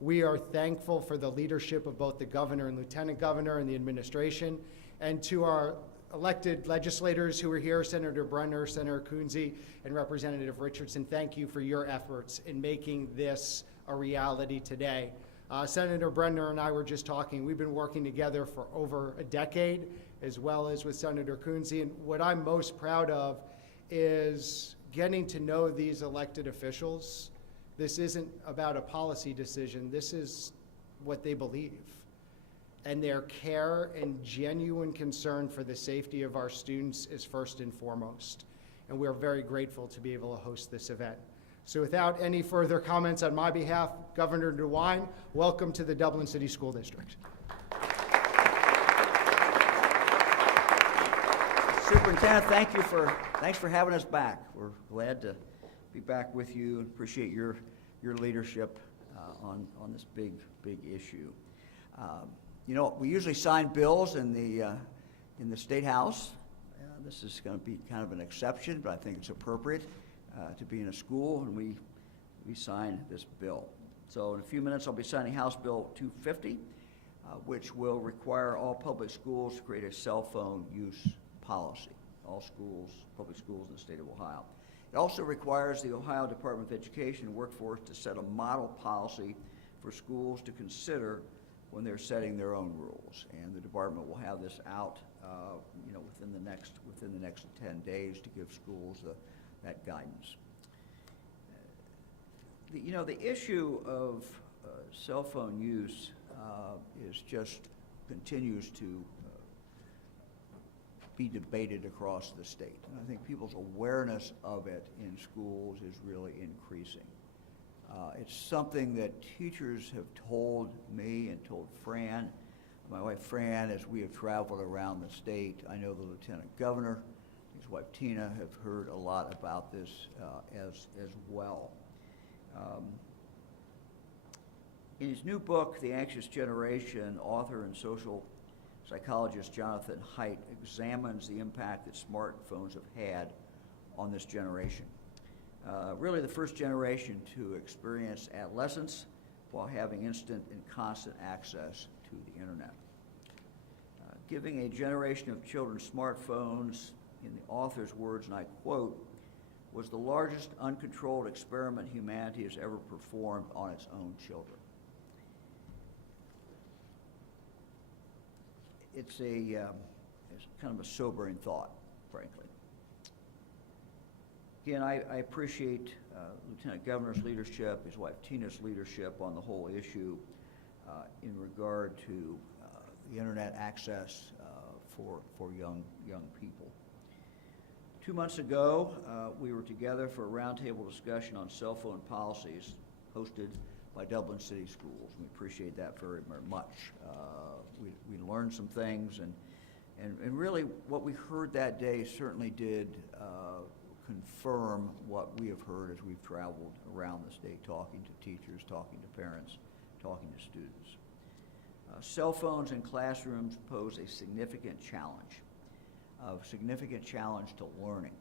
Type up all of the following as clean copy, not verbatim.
We are thankful for the leadership of both the governor and lieutenant governor and the administration, and to our elected legislators who are here, Senator Brenner, Senator Kunze, and Representative Richardson. Thank you for your efforts in making this a reality today. Senator Brenner and I were just talking. We've been working together for over a decade, as well as with Senator Kunze. And what I'm most proud of is getting to know these elected officials. This isn't about a policy decision. This is what they believe. And their care and genuine concern for the safety of our students is first and foremost. And we're very grateful to be able to host this event. So without any further comments on my behalf, Governor DeWine, welcome to the Dublin City School District. Superintendent, thanks for having us back. We're glad to be back with you and appreciate your leadership on this big issue. You know, we usually sign bills in the State House. This is going to be kind of an exception, but I think it's appropriate to be in a school, and we sign this bill. So in a few minutes, I'll be signing House Bill 250, which will require all public schools to create a cell phone use policy. All schools, public schools in the state of Ohio. It also requires the Ohio Department of Education and Workforce to set a model policy for schools to consider when they're setting their own rules. And the department will have this out, within the next 10 days to give schools that guidance. The issue of cell phone use continues to be debated across the state. And I think people's awareness of it in schools is really increasing. It's something that teachers have told me and told Fran, my wife Fran, as we have traveled around the state. I know the lieutenant governor, his wife Tina, have heard a lot about this as well. In his new book, The Anxious Generation, author and social psychologist Jonathan Haidt examines the impact that smartphones have had on this generation. Really the first generation to experience adolescence while having instant and constant access to the internet. Giving a generation of children smartphones, in the author's words, and I quote, was the largest uncontrolled experiment humanity has ever performed on its own children. It's kind of a sobering thought, frankly. Again, I appreciate Lieutenant Governor's leadership, his wife Tina's leadership on the whole issue in regard to the internet access for young people. 2 months ago, we were together for a roundtable discussion on cell phone policies hosted by Dublin City Schools. We appreciate that very, very much. We learned some things, and really what we heard that day certainly did confirm what we have heard as we've traveled around the state, talking to teachers, talking to parents, talking to students. Cell phones in classrooms pose a significant challenge to learning.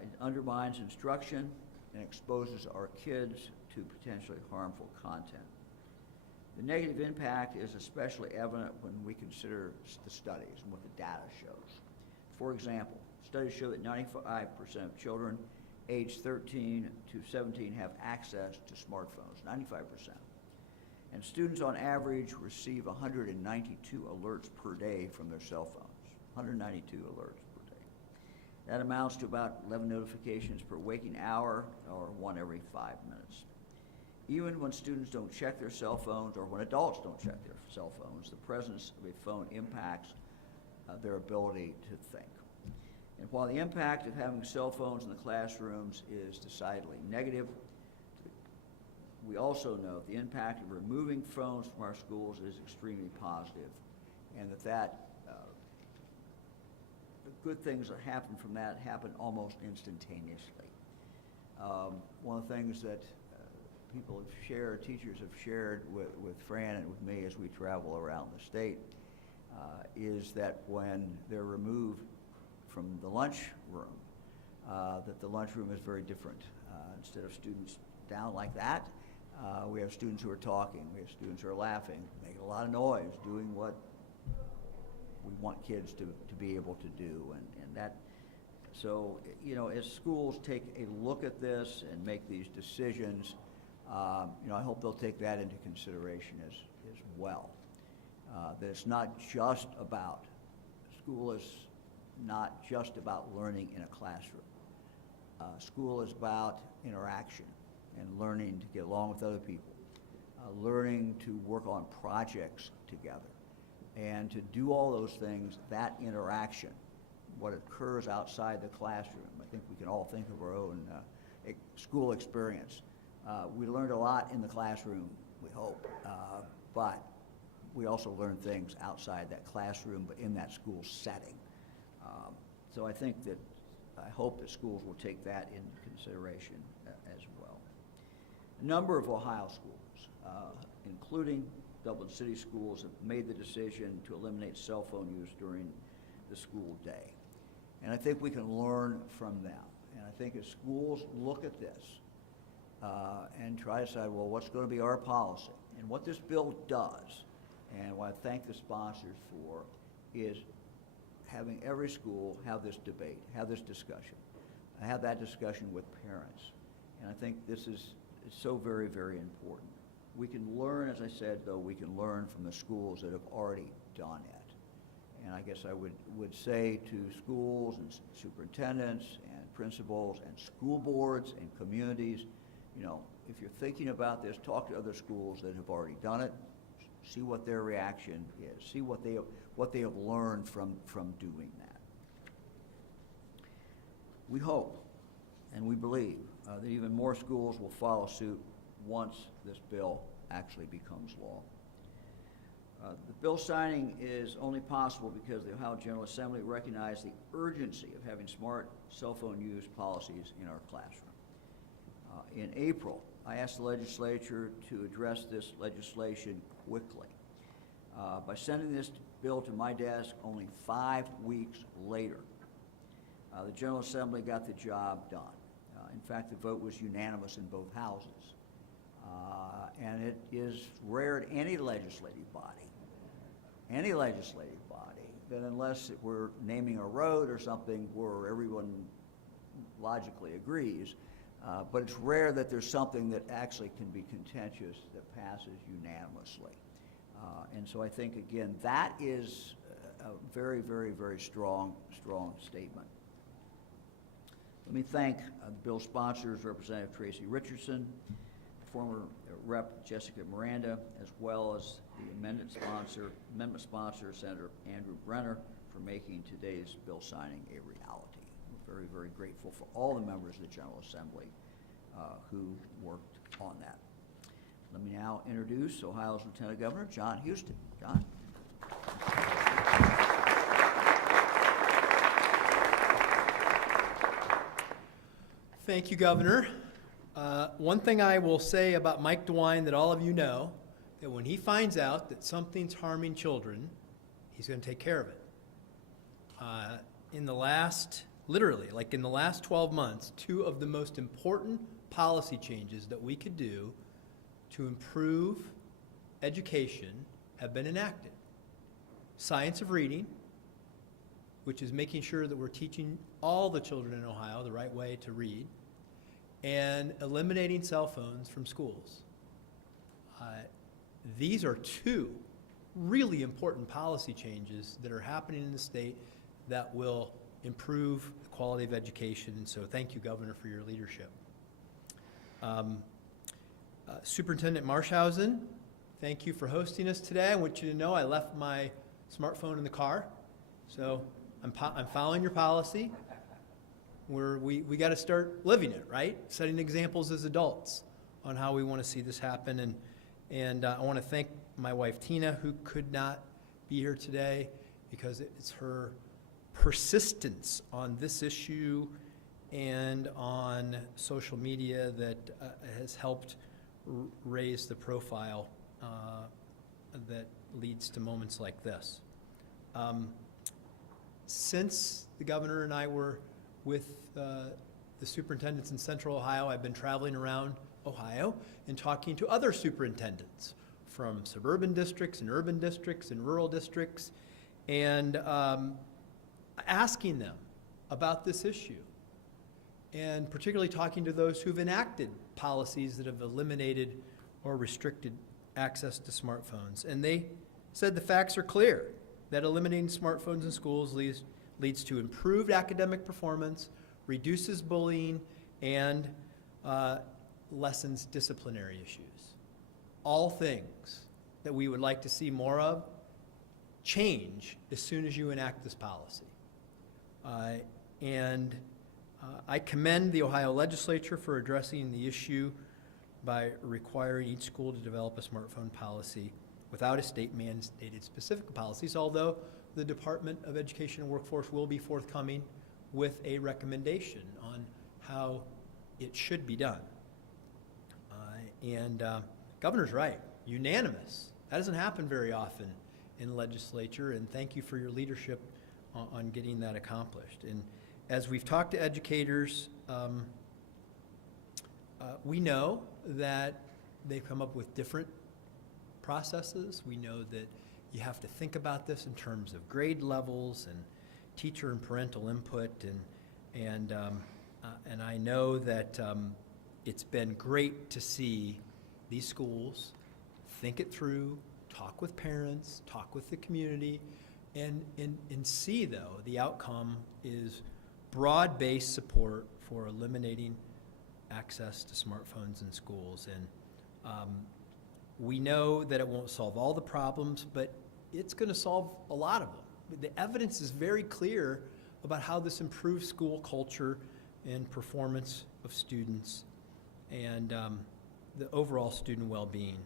It undermines instruction and exposes our kids to potentially harmful content. The negative impact is especially evident when we consider the studies and what the data shows. For example, studies show that 95% of children aged 13 to 17 have access to smartphones, 95%. And students on average receive 192 alerts per day from their cell phones, 192 alerts per day. That amounts to about 11 notifications per waking hour, or 1 every 5 minutes. Even when students don't check their cell phones, or when adults don't check their cell phones, the presence of a phone impacts their ability to think. And while the impact of having cell phones in the classrooms is decidedly negative, we also know the impact of removing phones from our schools is extremely positive, and that the good things that happen from that happen almost instantaneously. One of the things that people have shared, teachers have shared with Fran and with me as we travel around the state, is that when they're removed from the lunchroom, that the lunchroom is very different. Instead of students down like that, We have students who are talking. We have students who are laughing, making a lot of noise, doing what we want kids to be able to do. And that, so, you know, as schools take a look at this and make these decisions, you know, I hope they'll take that into consideration as well. That it's not just about, school is not just about learning in a classroom. School is about interaction and learning to get along with other people, learning to work on projects together. And to do all those things, that interaction, what occurs outside the classroom, I think we can all think of our own school experience. We learned a lot in the classroom, we hope, but we also learn things outside that classroom, but in that school setting. So I think that, I hope that schools will take that into consideration as well. A number of Ohio schools, including Dublin City schools, have made the decision to eliminate cell phone use during the school day. And I think we can learn from them. And I think as schools look at this and try to decide, well, what's going to be our policy? And what this bill does, and what I thank the sponsors for, is having every school have this debate, have this discussion, have that discussion with parents. And I think this is so very, very important. We can learn, as I said, though, we can learn from the schools that have already done it. And I guess I would say to schools and superintendents and principals and school boards and communities, you know, if you're thinking about this, talk to other schools that have already done it, see what their reaction is, see what they have learned from doing that. We hope and we believe that even more schools will follow suit once this bill actually becomes law. The bill signing is only possible because the Ohio General Assembly recognized the urgency of having smart cell phone use policies in our classroom. In April, I asked the legislature to address this legislation quickly. By sending this bill to my desk only 5 weeks later, the General Assembly got the job done. In fact, the vote was unanimous in both houses. And it is rare at any legislative body, that unless we're naming a road or something where everyone logically agrees, but it's rare that there's something that actually can be contentious that passes unanimously. And so I think, again, that is a very, very, very strong statement. Let me thank the bill sponsors, Representative Tracy Richardson, former Rep. Jessica Miranda, as well as the amendment sponsor, Senator Andrew Brenner, for making today's bill signing a reality. We're very, very grateful for all the members of the General Assembly who worked on that. Let me now introduce Ohio's Lieutenant Governor, John Houston. John. Thank you, Governor. One thing I will say about Mike DeWine that all of you know, that when he finds out that something's harming children, he's going to take care of it. In the last 12 months, 2 of the most important policy changes that we could do to improve education have been enacted. Science of reading, which is making sure that we're teaching all the children in Ohio the right way to read, and eliminating cell phones from schools. These are 2 really important policy changes that are happening in the state that will improve the quality of education. So thank you, Governor, for your leadership. Superintendent Marshausen, thank you for hosting us today. I want you to know I left my smartphone in the car, so I'm following your policy. We got to start living it, right? Setting examples as adults on how we want to see this happen. And I want to thank my wife, Tina, who could not be here today because it's her persistence on this issue and on social media that has helped raise the profile that leads to moments like this. Since the governor and I were with the superintendents in Central Ohio, I've been traveling around Ohio and talking to other superintendents from suburban districts and urban districts and rural districts, and asking them about this issue, and particularly talking to those who've enacted policies that have eliminated or restricted access to smartphones. And they said the facts are clear, that eliminating smartphones in schools leads to improved academic performance, reduces bullying, and lessens disciplinary issues. All things that we would like to see more of change as soon as you enact this policy. I commend the Ohio legislature for addressing the issue by requiring each school to develop a smartphone policy without a state-mandated specific policies, although the Department of Education and Workforce will be forthcoming with a recommendation on how it should be done. Governor's right, unanimous. That doesn't happen very often in the legislature, and thank you for your leadership on getting that accomplished. And as we've talked to educators, we know that they've come up with different processes. We know that you have to think about this in terms of grade levels and teacher and parental input, and I know that it's been great to see these schools think it through, talk with parents, talk with the community, and see, though, the outcome is broad-based support for eliminating access to smartphones in schools. And we know that it won't solve all the problems, but it's going to solve a lot of them. The evidence is very clear about how this improves school culture and performance of students and the overall student well-being.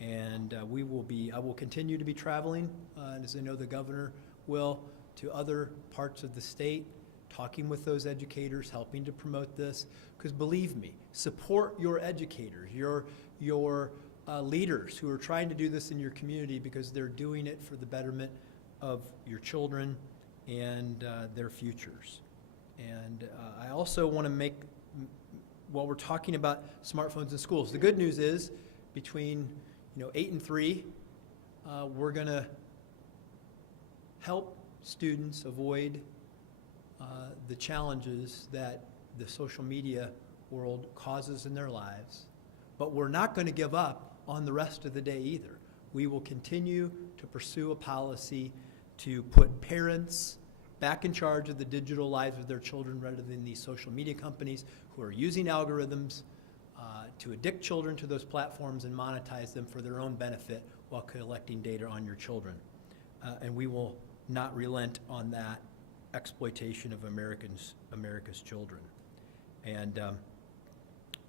And I will continue to be traveling, as I know the governor will, to other parts of the state, talking with those educators, helping to promote this. Because believe me, support your educators, your leaders who are trying to do this in your community, because they're doing it for the betterment of your children and their futures. And I also want to make, while we're talking about smartphones in schools, the good news is between 8 and 3, we're going to help students avoid the challenges that the social media world causes in their lives. But we're not going to give up on the rest of the day either. We will continue to pursue a policy to put parents back in charge of the digital lives of their children rather than these social media companies who are using algorithms to addict children to those platforms and monetize them for their own benefit while collecting data on your children. And we will not relent on that exploitation of America's children. And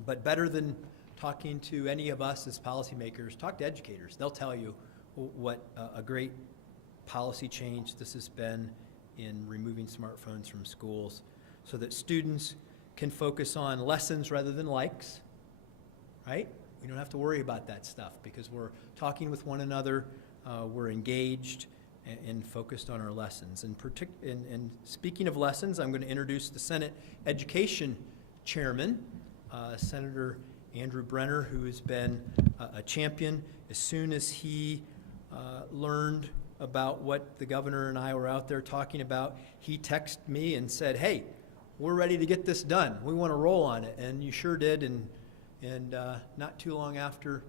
but better than talking to any of us as policymakers, talk to educators. They'll tell you what a great policy change this has been in removing smartphones from schools so that students can focus on lessons rather than likes, right? We don't have to worry about that stuff because we're talking with one another, we're engaged and focused on our lessons. And speaking of lessons, I'm going to introduce the Senate Education Chairman, Senator Andrew Brenner, who has been a champion. As soon as he learned about what the governor and I were out there talking about, he texted me and said, "Hey, we're ready to get this done. We want to roll on it." And you sure did. And not too long after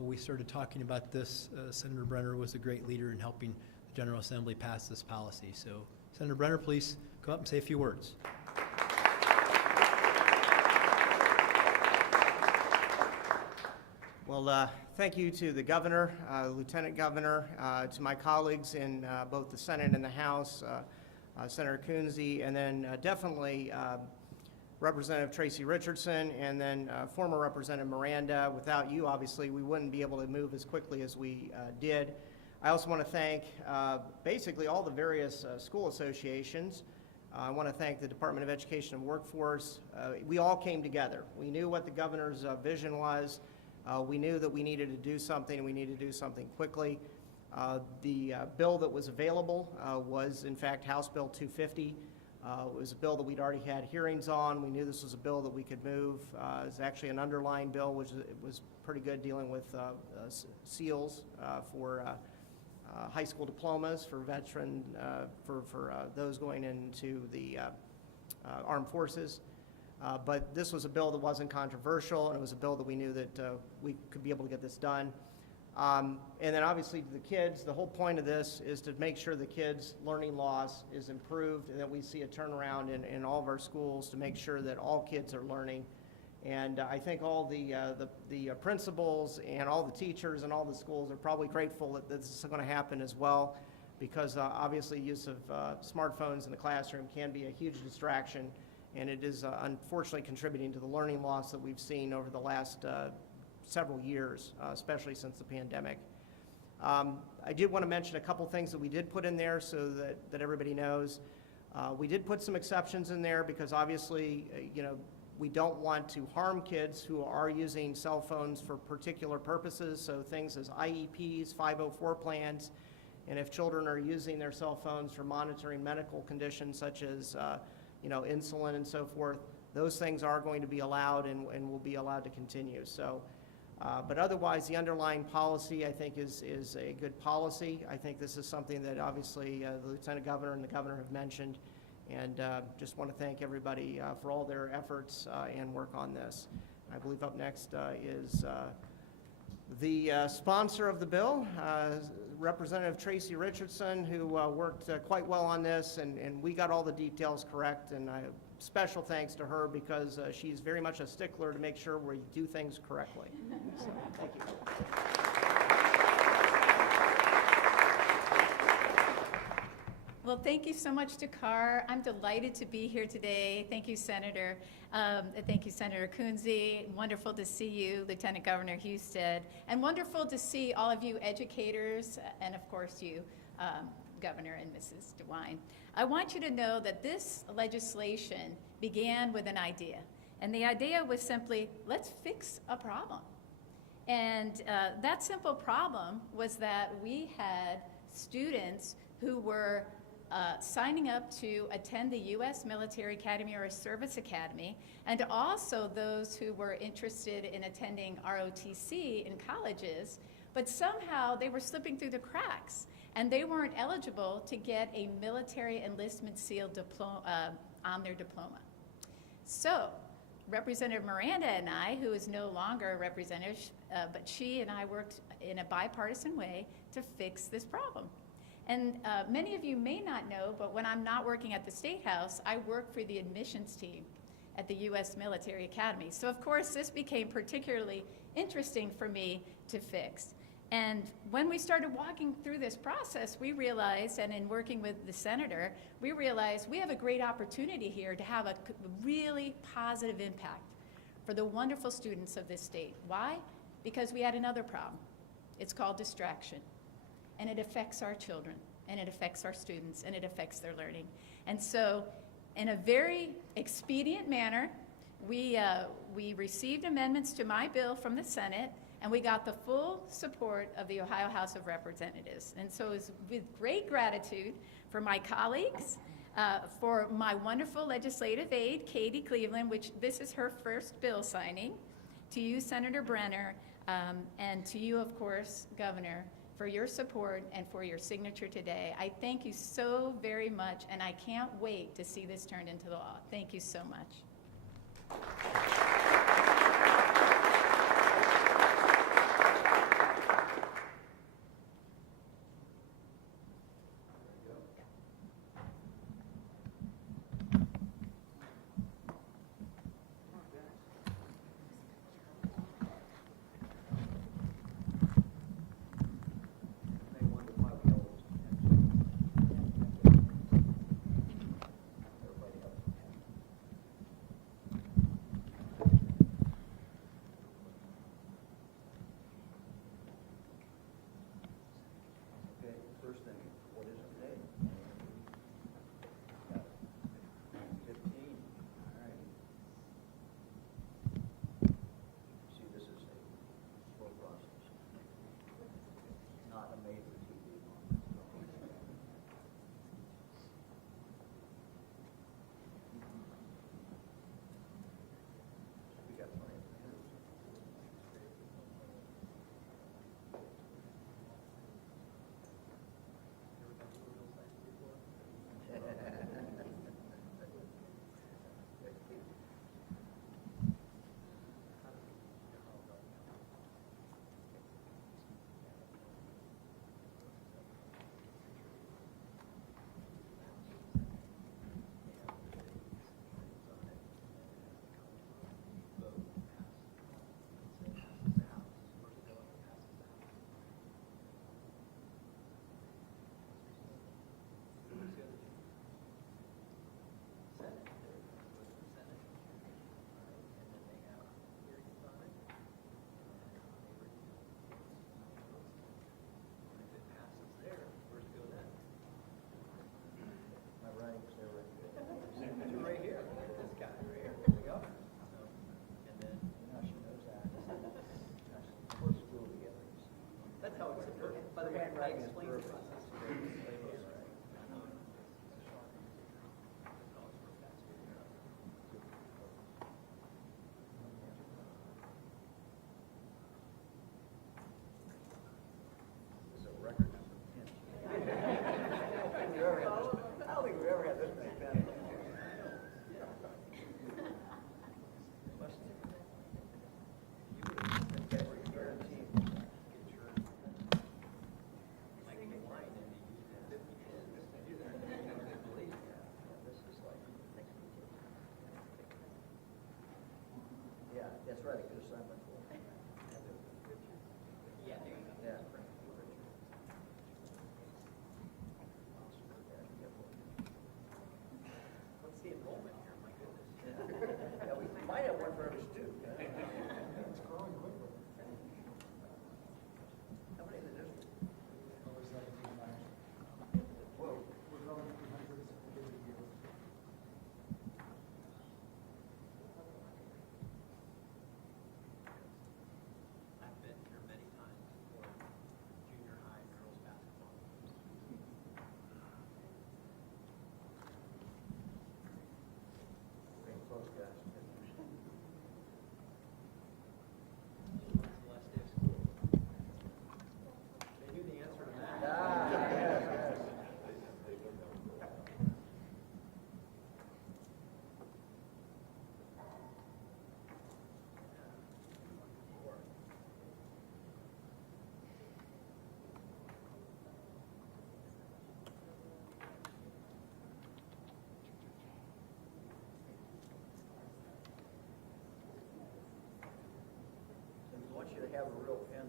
we started talking about this, Senator Brenner was a great leader in helping the General Assembly pass this policy. So, Senator Brenner, please come up and say a few words. Well, thank you to the governor, lieutenant governor, to my colleagues in both the Senate and the House, Senator Coonsey, and then definitely Representative Tracy Richardson, and then former Representative Miranda. Without you, obviously, we wouldn't be able to move as quickly as we did. I also want to thank basically all the various school associations. I want to thank the Department of Education and Workforce. We all came together. We knew what the governor's vision was. We knew that we needed to do something, and we needed to do something quickly. The bill that was available was, in fact, House Bill 250. It was a bill that we'd already had hearings on. We knew this was a bill that we could move. It's actually an underlying bill, which was pretty good, dealing with seals for high school diplomas for veteran, for those going into the armed forces. But this was a bill that wasn't controversial, and it was a bill that we knew that we could be able to get this done. And then obviously to the kids, the whole point of this is to make sure the kids' learning loss is improved and that we see a turnaround in all of our schools to make sure that all kids are learning. And I think all the principals and all the teachers and all the schools are probably grateful that this is going to happen as well, because obviously use of smartphones in the classroom can be a huge distraction, and it is unfortunately contributing to the learning loss that we've seen over the last several years, especially since the pandemic. I did want to mention a couple things that we did put in there so that everybody knows. We did put some exceptions in there because obviously, we don't want to harm kids who are using cell phones for particular purposes, so things as IEPs, 504 plans, and if children are using their cell phones for monitoring medical conditions such as insulin and so forth, those things are going to be allowed and will be allowed to continue. So, but otherwise, the underlying policy, I think, is a good policy. I think this is something that obviously the Lieutenant Governor and the Governor have mentioned, and just want to thank everybody for all their efforts and work on this. I believe up next is the sponsor of the bill, Representative Tracy Richardson, who worked quite well on this, and we got all the details correct, and special thanks to her because she's very much a stickler to make sure we do things correctly. So, thank you. Well, thank you so much to Carr. I'm delighted to be here today. Thank you, Senator. Thank you, Senator Coonsey. Wonderful to see you, Lieutenant Governor Husted. And wonderful to see all of you educators, and of course you, Governor and Mrs. DeWine. I want you to know that this legislation began with an idea. And the idea was simply, let's fix a problem. And that simple problem was that we had students who were signing up to attend the U.S. Military Academy or a service academy, and also those who were interested in attending ROTC in colleges, but somehow they were slipping through the cracks, and they weren't eligible to get a military enlistment seal on their diploma. So Representative Miranda and I, who is no longer a representative, but she and I worked in a bipartisan way to fix this problem. And many of you may not know, but when I'm not working at the State House, I work for the admissions team at the U.S. Military Academy. So of course, this became particularly interesting for me to fix. And when we started walking through this process, we realized, and in working with the senator, we realized we have a great opportunity here to have a really positive impact for the wonderful students of this state. Why? Because we had another problem. It's called distraction. And it affects our children, and it affects our students, and it affects their learning. And so, in a very expedient manner, we received amendments to my bill from the Senate, and we got the full support of the Ohio House of Representatives. And so it was with great gratitude for my colleagues, for my wonderful legislative aide, Katie Cleveland, which this is her first bill signing, to you, Senator Brenner, and to you, of course, Governor, for your support and for your signature today. I thank you so very much, and I can't wait to see this turned into law. Thank you so much. timing is perfect. I don't think we've ever had this many pens. Yeah, that's right, I could have signed my form. Yeah, there you go. Yeah. What's the enrollment here, my goodness? Yeah, we might have one for every student. It's growing quickly. How many in the district? Over 17 last year. Whoa. We're growing 300 a year. I've been here many times for junior high girls basketball. Getting close, guys. Last day of school. They knew the answer to that. Ah, yes, yes. And we want you to have a real pen